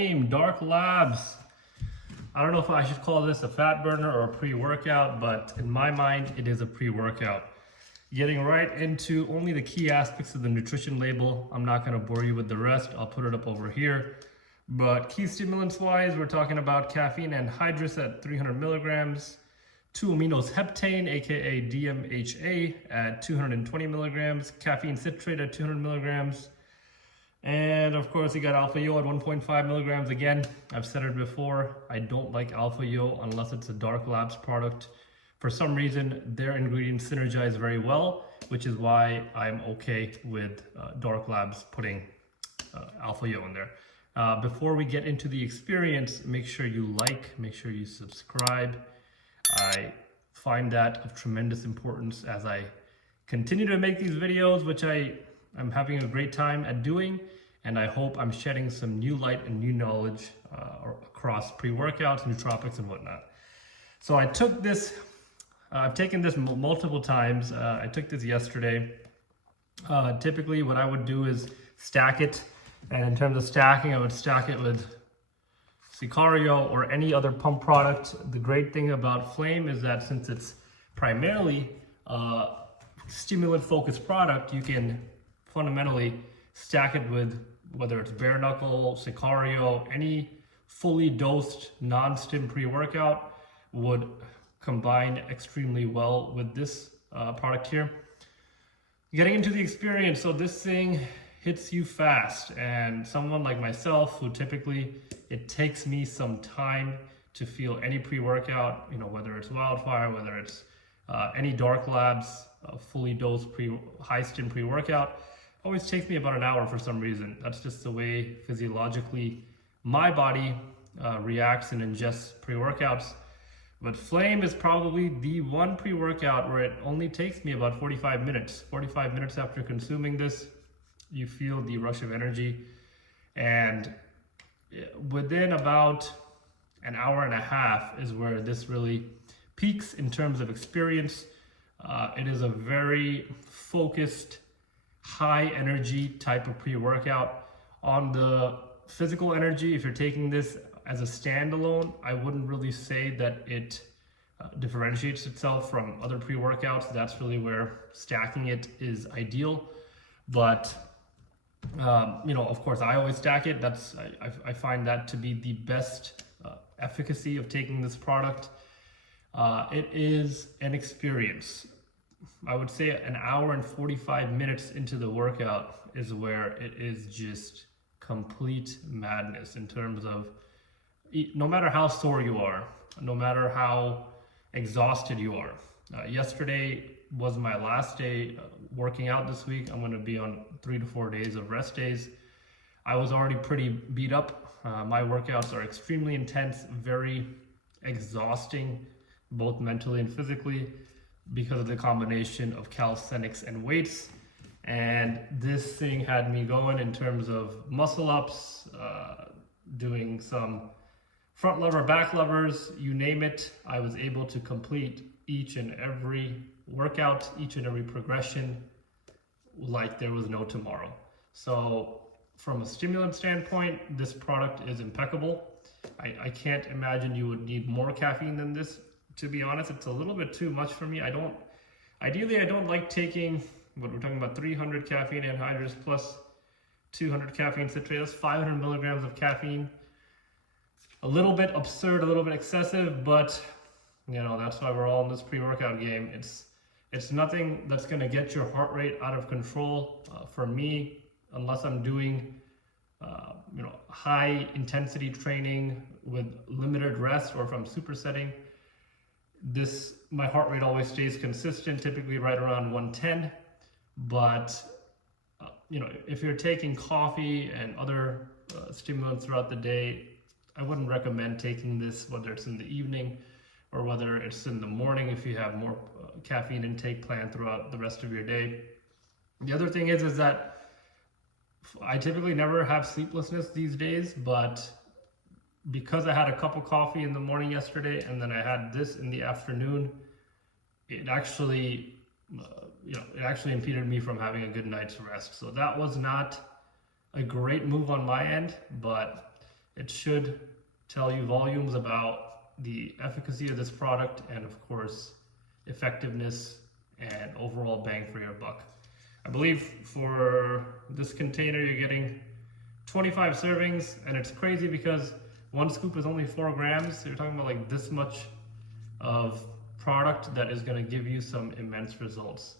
Flame Dark Labs. I don't know if I should call this a fat burner or a pre-workout, but in my mind, it is a pre-workout. Getting right into only the key aspects of the nutrition label. I'm not going to bore you with the rest. I'll put it up over here. But key stimulants wise, we're talking about caffeine anhydrous at 300 milligrams, 2-aminoisoheptane, aka DMHA at 220 milligrams, caffeine citrate at 200 milligrams, and of course you got alpha yo at 1.5 milligrams. Again, I've said it before, I don't like alpha yo unless it's a Dark Labs product. For some reason, their ingredients synergize very well, which is why I'm okay with Dark Labs putting alpha yo in there. Before we get into the experience, make sure you like, make sure you subscribe. I find that of tremendous importance as I continue to make these videos, which I'm having a great time at doing, and I hope I'm shedding some new light and new knowledge across pre-workouts, nootropics, and whatnot. So I took this, I've taken this multiple times. I took this yesterday. Typically what I would do is stack it, and in terms of stacking, I would stack it with Sicario or any other pump product. The great thing about Flame is that since it's primarily a stimulant focused product, you can fundamentally stack it with whether it's bare knuckle, Sicario, any fully dosed non-stim pre-workout would combine extremely well with this product here. Getting into the experience, so this thing hits you fast, and someone like myself who typically it takes me some time to feel any pre-workout, you know, whether it's Wildfire, whether it's any Dark Labs fully dosed high stim pre-workout, always takes me about an hour for some reason. That's just the way physiologically my body reacts and ingests pre-workouts. But Flame is probably the one pre-workout where it only takes me about 45 minutes. 45 minutes after consuming this, you feel the rush of energy, and within about an hour and a half is where this really peaks in terms of experience. It is a very focused, high energy type of pre-workout. On the physical energy, if you're taking this as a standalone, I wouldn't really say that it differentiates itself from other pre-workouts. That's really where stacking it is ideal. But you know, of course, I always stack it. I find that to be the best efficacy of taking this product. It is an experience. I would say an hour and 45 minutes into the workout is where it is just complete madness in terms of no matter how sore you are, no matter how exhausted you are. Yesterday was my last day working out this week. I'm going to be on 3 to 4 days of rest days. I was already pretty beat up. My workouts are extremely intense, very exhausting, both mentally and physically, because of the combination of calisthenics and weights. And this thing had me going in terms of muscle ups, doing some front lever, back levers, you name it. I was able to complete each and every workout, each and every progression like there was no tomorrow. So from a stimulant standpoint, this product is impeccable. I can't imagine you would need more caffeine than this. To be honest, it's a little bit too much for me. Ideally I don't like taking, what we're talking about, 300 caffeine anhydrous plus 200 caffeine citrate. That's 500 milligrams of caffeine. A little bit absurd, a little bit excessive, but you know, that's why we're all in this pre-workout game. It's nothing that's going to get your heart rate out of control. For me, unless I'm doing you know, high intensity training with limited rest, or if I'm supersetting, my heart rate always stays consistent, typically right around 110. But you know, if you're taking coffee and other stimulants throughout the day, I wouldn't recommend taking this, whether it's in the evening or whether it's in the morning if you have more caffeine intake planned throughout the rest of your day. The other thing is that I typically never have sleeplessness these days, but because I had a cup of coffee in the morning yesterday and then I had this in the afternoon, it actually impeded me from having a good night's rest. So that was not a great move on my end, but It should tell you volumes about the efficacy of this product and of course effectiveness and overall bang for your buck. I believe for this container you're getting 25 servings, and it's crazy because one scoop is only 4 grams. So you're talking about like this much of product that is going to give you some immense results.